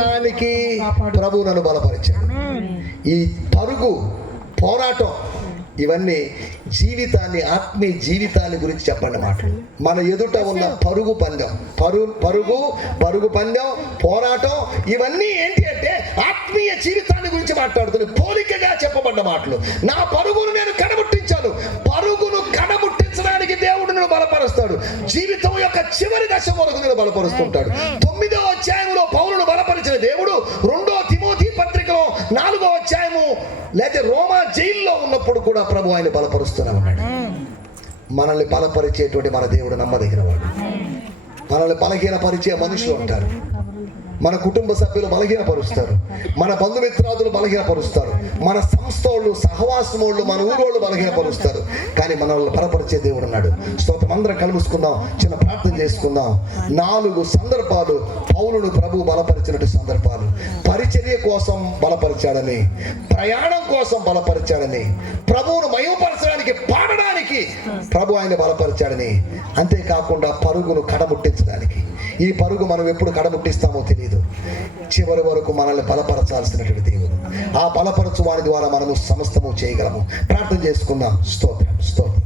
దానికి ప్రభు నన్ను బలపరిచాడు. ఈ పరుగు, పోరాటం, ఇవన్నీ జీవితాన్ని, ఆత్మీయ జీవితాన్ని గురించి చెప్పండి మాటలు. మన ఎదుట ఉన్న పరుగు పందెం, పరుగు పందెం, పోరాటం, ఇవన్నీ ఏంటి అంటే ఆత్మీయ జీవితాన్ని గురించి మాట్లాడుతుంది. పోలికగా చెప్పబడ్డ మాటలు. నా పరుగును నేను కడముట్టించాను. పరుగును కడముట్టించడానికి దేవుడు నేను బలపరుస్తాడు. జీవితం యొక్క చివరి దశ వరకు నేను బలపరుస్తుంటాడు. 9వ అధ్యాయంలో పౌలును బలపరిచిన దేవుడు 2వ తిమోతి పత్రికలో 4వ అధ్యాయము లేదా రోమా జైల్లో ఉన్నప్పుడు కూడా ప్రభు ఆయన బలపరుస్తూనే ఉన్నాడు. మనల్ని బలపరిచేటువంటి మన దేవుడు నమ్మదగిన వాడు. మనల్ని బలహీనపరిచే మనుషులు ఉంటారు. మన కుటుంబ సభ్యులు బలహీనపరుస్తారు, మన బంధుమిత్రాదులు బలహీనపరుస్తారు, మన సంస్థ వాళ్ళు, సహవాసం వాళ్ళు, మన ఊరోళ్ళు బలహీనపరుస్తారు. కానీ మనల్ని బలపరిచే దేవుడు ఉన్నాడు. స్తోత్రం. అందరం కలుసుకుందాం, చిన్న ప్రార్థన చేసుకుందాం. 4 సందర్భాలు పౌలును ప్రభు బలపరిచినట్టు సందర్భాలు. పరిచర్య కోసం బలపరిచాడని, ప్రయాణం కోసం బలపరిచాడని, ప్రభువును మహిమపరచడానికి, పాడడానికి ప్రభు ఆయన బలపరిచాడని, అంతేకాకుండా పరుగును కడముట్టించడానికి. ఈ పరుగు మనం ఎప్పుడు కడముట్టిస్తామో తెలియదు. చివరి వరకు మనల్ని బలపరచాల్సినటువంటి దేవుడు. ఆ బలపరచు వారి ద్వారా మనము సమస్తము చేయగలము. ప్రార్థన చేసుకుందాం. స్తోత్రం.